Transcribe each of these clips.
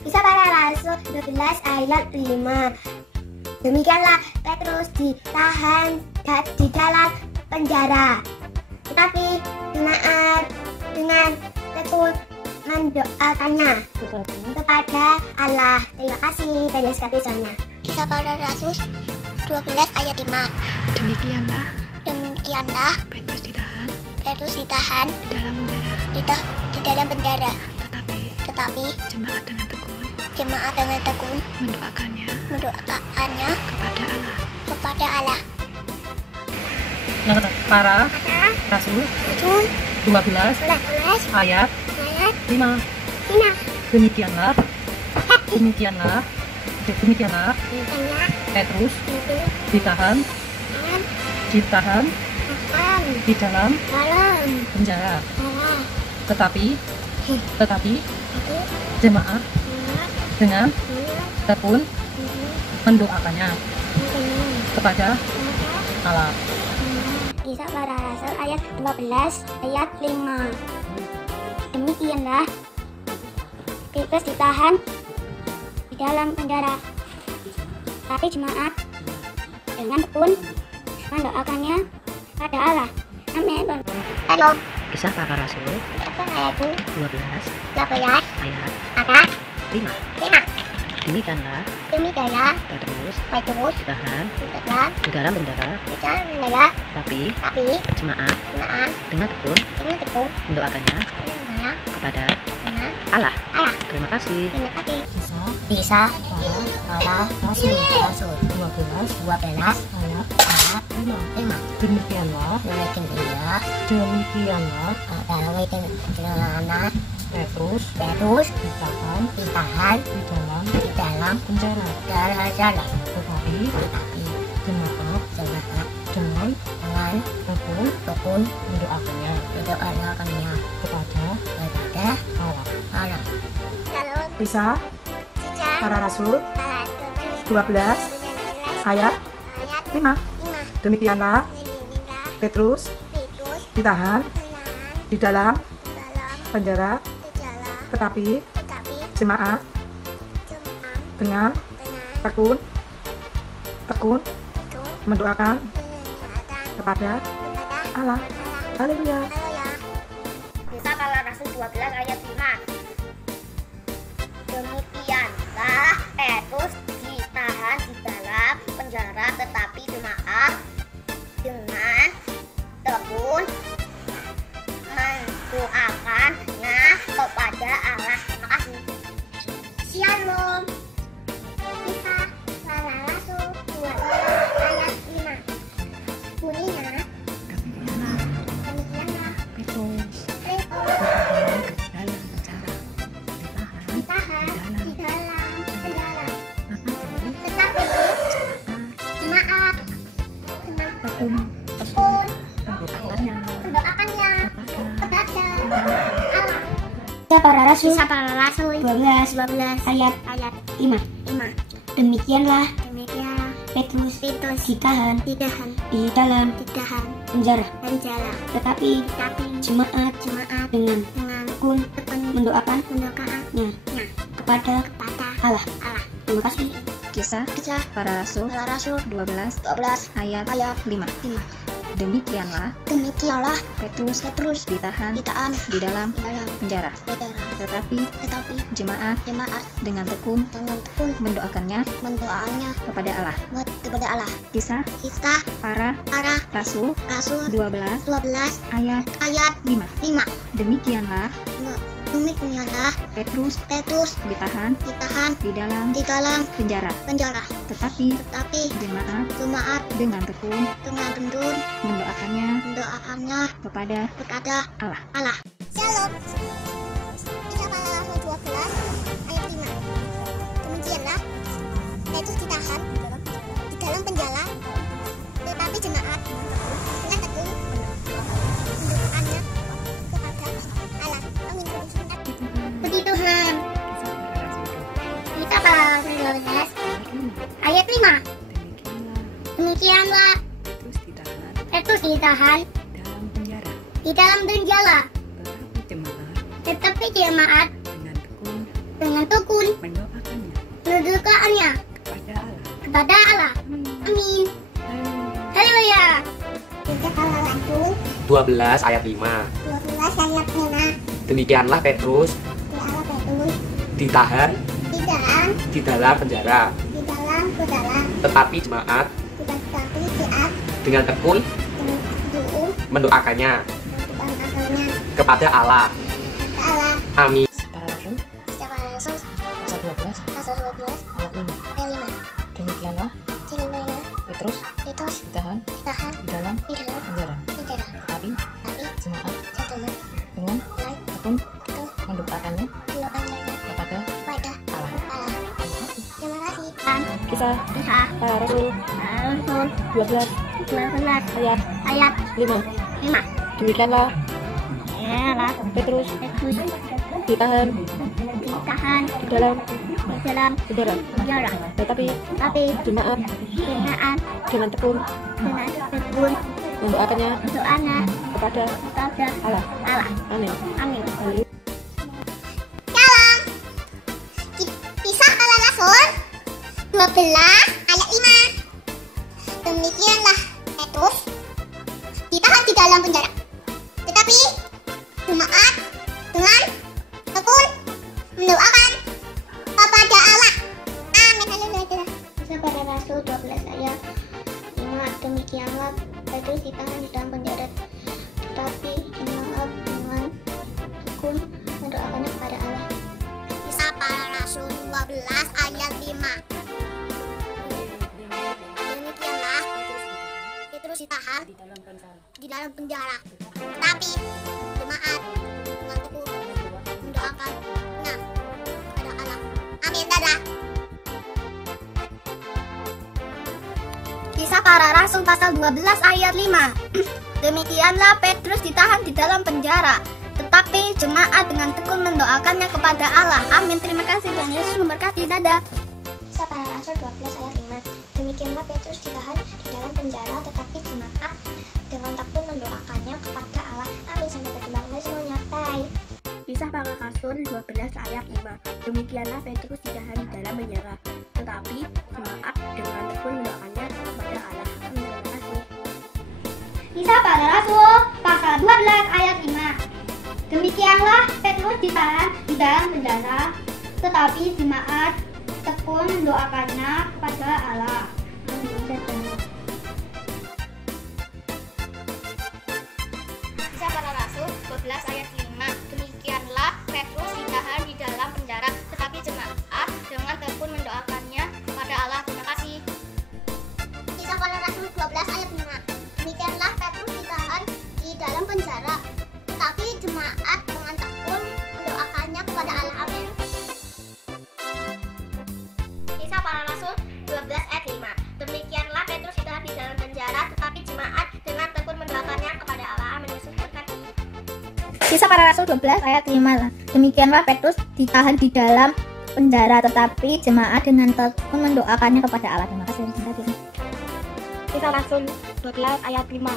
Kisah para rasul 12 ayat 5. Demikianlah Petrus ditahan di dalam penjara, tetapi jemaat dengan tekun mendoakannya kepada Allah. Terima kasih banyak sekali soalnya. Kisah para rasul 12 ayat 5. Demikianlah Petrus ditahan di dalam penjara, tetapi jemaat dengan tekun mendoakannya kepada Allah. Para Rasul 12 ayat 5. Demikianlah Petrus ditahan di dalam penjara, tetapi jemaat dengan tekun mendoakannya kepada Allah. Kisah para rasul ayat 12 ayat 5. Demikianlah Petrus ditahan di dalam penjara, tapi jemaat dengan tekun mendoakannya pada Allah. Amin. Halo. Kisah para Rasul 12 ayat ayat 5. Demikianlah Petrus ditahan di dalam penjara, tapi jemaat dengan tekun mendoakannya kepada Allah. Terima kasih. Kisah para rasul 12 ayat 5. Demikianlah Petrus ditahan di dalam penjara, tetapi jemaat dengan tekun mendoakannya kepada Allah. Kisah para Rasul 12 ayat 5. Demikianlah Petrus ditahan di dalam penjara, tetapi jemaat dengan tekun mendoakan kepada Allah. Haleluya. Kisah para rasul 12 ayat 5. Demikianlah Petrus ditahan di dalam penjara, tetapi jemaat dengan tekun mendoakannya kepada Allah. Terima kasih. Shalom. Kisah para rasul 12 ayat 5. Bunyinya demikianlah Petrus ditahan di dalam penjara, tetapi jemaat dengan tekun mendoakannya kepada Allah. Kisah para rasul 12 ayat 5. Demikianlah Petrus ditahan di dalam penjara, tetapi jemaat dengan tekun mendoakannya kepada Allah. Terima kasih. Kisah para Rasul 12 ayat 5. Demikianlah Petrus ditahan di dalam penjara, tetapi jemaat dengan tekun mendoakannya kepada Allah. Kisah para Rasul 12 ayat 5. Demikianlah Petrus ditahan di dalam penjara, tetapi jemaat dengan tekun mendoakannya kepada Allah. Shalom. Kisah para rasul 12 ayat 5. Petrus ditahan di dalam penjara, tetapi jemaat dengan tekun mendoakannya kepada Allah. Amin. Puji Tuhan. Kita pada Rasul 12 ayat 5. Demikianlah Petrus ditahan di dalam penjara, tetapi jemaat dengan tekun mendoakannya kepada Allah. Amin. Haleluya. Kita pada Rasul 12 ayat 5. 12 ayat 5. Demikianlah Petrus ditahan di dalam penjara, tetapi jemaat dengan tekun mendoakannya kepada Allah. Amin. Para Rasul pasal 12 ayat 5. Demikianlah Petrus ditahan di dalam penjara, tetapi jemaat dengan tekun mendoakannya kepada Allah. Terima kasih. Kisah para Rasul 12 ayat 5. Demikianlah Petrus ditahan di dalam penjara, tetapi jemaat dengan tekun mendoakannya kepada Allah. Amin. Shalom. Kisah para Rasul 12 ayat 5. Demikianlah Petrus ditahan di dalam penjara, tetapi jemaat dengan tekun mendoakan kepada Allah. Amin. Haleluya. Kisah para Rasul 12 ayat 5. Demikianlah Petrus ditahan di dalam penjara, tetapi jemaat dengan tekun mendoakannya kepada Allah. Kisah para Rasul 12 ayat 5. Demikianlah Petrus ditahan di dalam penjara, tetapi jemaat dengan tekun mendoakannya kepada Allah. Amin. Dadah. Kisah para Rasul pasal 12 ayat 5. Demikianlah Petrus ditahan di dalam penjara, tetapi jemaat dengan tekun mendoakannya kepada Allah. Amin. Terima kasih, Tuhan Yesus memberkati. Dadah. Kisah para Rasul 12 ayat 5. Demikianlah Petrus ditahan di dalam penjara, tetapi jemaat dengan tekun mendoakannya kepada Allah. Amin. Sampai berkembang semuanya. Bye. Kisah para Rasul 12 ayat 5. Demikianlah Petrus ditahan di dalam penjara, tetapi jemaat dengan tekun mendoakannya kepada Allah. Amin. Terima kasih. Kisah para Rasul pasal 12 ayat 5. Demikianlah Petrus ditahan di dalam penjara, tetapi jemaat tekun mendoakannya kepada Allah. Kisah para Rasul 12 ayat 5. Demikianlah Petrus ditahan di dalam penjara, tetapi jemaat dengan tekun mendoakannya kepada Allah. Terima kasih. Kisah para Rasul 12 ayat 5. Demikianlah Petrus ditahan di dalam penjara, tetapi jemaat dengan tekun mendoakannya kepada Allah. Amin. Kisah para Rasul 12 ayat 5. Demikianlah Petrus ditahan di dalam penjara, tetapi jemaat dengan tekun mendoakannya kepada Allah. Amin. Yesus berkati. Kisah para Rasul 12 ayat 5. Demikianlah Petrus ditahan di dalam penjara, tetapi jemaat dengan tekun mendoakannya kepada Allah. Terima kasih. Kisah Rasul 12 ayat 5.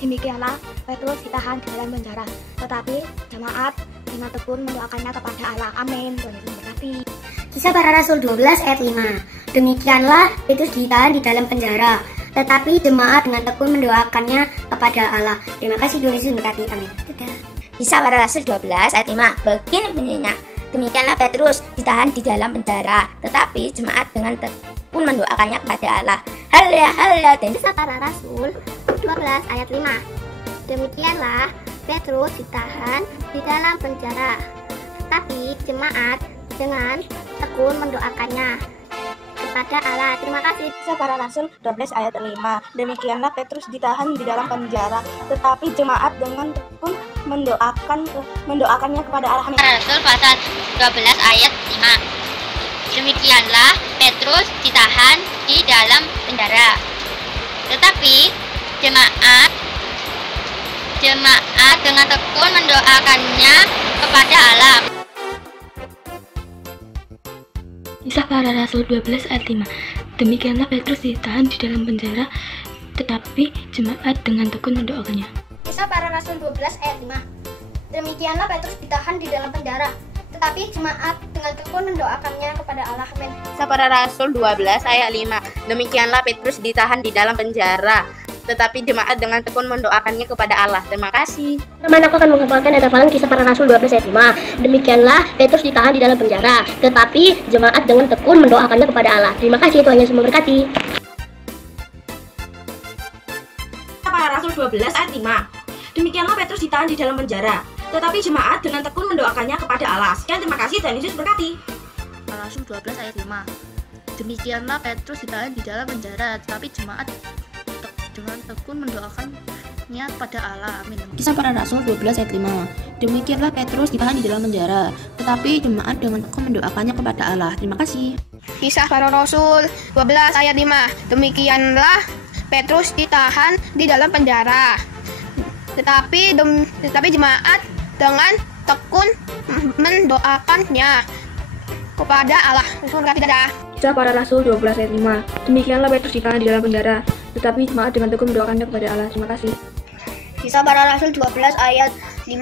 Demikianlah Petrus ditahan di dalam penjara, tetapi jemaat dengan tekun mendoakannya kepada Allah. Amin. Tuhan Yesus memberkati. Kisah para Rasul 12 ayat 5. Demikianlah Petrus ditahan di dalam penjara, tetapi jemaat dengan tekun mendoakannya kepada Allah. Terima kasih. Tuhan Yesus memberkati. Amin. Kisah para Rasul 12 ayat 5. Begini bunyinya. Demikianlah Petrus ditahan di dalam penjara, tetapi jemaat dengan tekun mendoakannya kepada Allah. Haleluya. Kisah para Rasul 12 ayat 5. Demikianlah Petrus ditahan di dalam penjara, tetapi jemaat dengan tekun mendoakannya kepada Allah. Terima kasih. Kisah para Rasul 12 ayat 5. Demikianlah Petrus ditahan di dalam penjara, tetapi jemaat dengan tekun mendoakannya kepada Allah. Rasul pasal 12 ayat 5. Demikianlah Petrus ditahan di dalam penjara. Tetapi jemaat dengan tekun mendoakannya kepada Allah. Kisah Para Rasul 12 ayat 5. Demikianlah Petrus ditahan di dalam penjara, tetapi jemaat dengan tekun mendoakannya. Kisah Para Rasul 12 ayat 5. Demikianlah Petrus ditahan di dalam penjara, tetapi jemaat dengan tekun mendoakannya kepada Allah. Amin. Kisah Para Rasul 12 ayat 5. Demikianlah Petrus ditahan di dalam penjara, tetapi jemaat dengan tekun mendoakannya kepada Allah. Terima kasih. Teman, aku akan menghafalkan ayat hafalan Kisah Para Rasul 12 ayat 5. Demikianlah Petrus ditahan di dalam penjara, tetapi jemaat dengan tekun mendoakannya kepada Allah. Terima kasih, Tuhan Yesus memberkati. Kisah Para Rasul 12 ayat 5. Demikianlah Petrus ditahan di dalam penjara, tetapi jemaat dengan tekun mendoakannya kepada Allah. Sekian, terima kasih, Tuhan Yesus berkati. Para Rasul 12 ayat 5. Demikianlah Petrus ditahan di dalam penjara, tetapi jemaat dengan tekun mendoakannya kepada Allah. Amin. Kisah Para Rasul 12 ayat 5. Demikianlah Petrus ditahan di dalam penjara, tetapi jemaat dengan tekun mendoakannya kepada Allah. Terima kasih. Kisah Para Rasul 12 ayat 5. Demikianlah Petrus ditahan di dalam penjara, tetapi jemaat dengan tekun mendoakannya kepada Allah. Kisah Para Rasul 12 ayat 5. Demikianlah Petrus ditahan di dalam penjara, tetapi jemaat dengan tekun mendoakannya kepada Allah. Terima kasih. Kisah Para Rasul 12 ayat 5.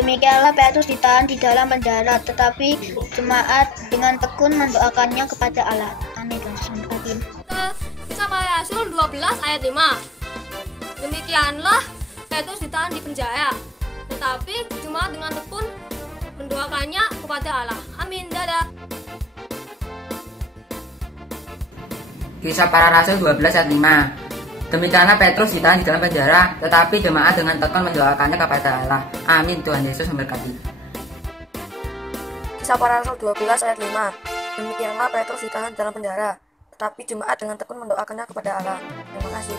Demikianlah Petrus ditahan di dalam penjara, tetapi jemaat dengan tekun mendoakannya kepada Allah. Amin. Kisah Para Rasul 12 ayat 5. Demikianlah Petrus ditahan di penjara, tetapi jemaat dengan tekun mendoakannya kepada Allah. Amin. Dadah. Kisah Para Rasul 12 ayat 5. Demikianlah Petrus ditahan di dalam penjara, tetapi jemaat dengan tekun mendoakannya kepada Allah. Amin. Tuhan Yesus memberkati. Kisah Para Rasul 12 ayat 5. Demikianlah Petrus ditahan di dalam penjara, tetapi jemaat dengan tekun mendoakannya kepada Allah. Terima kasih.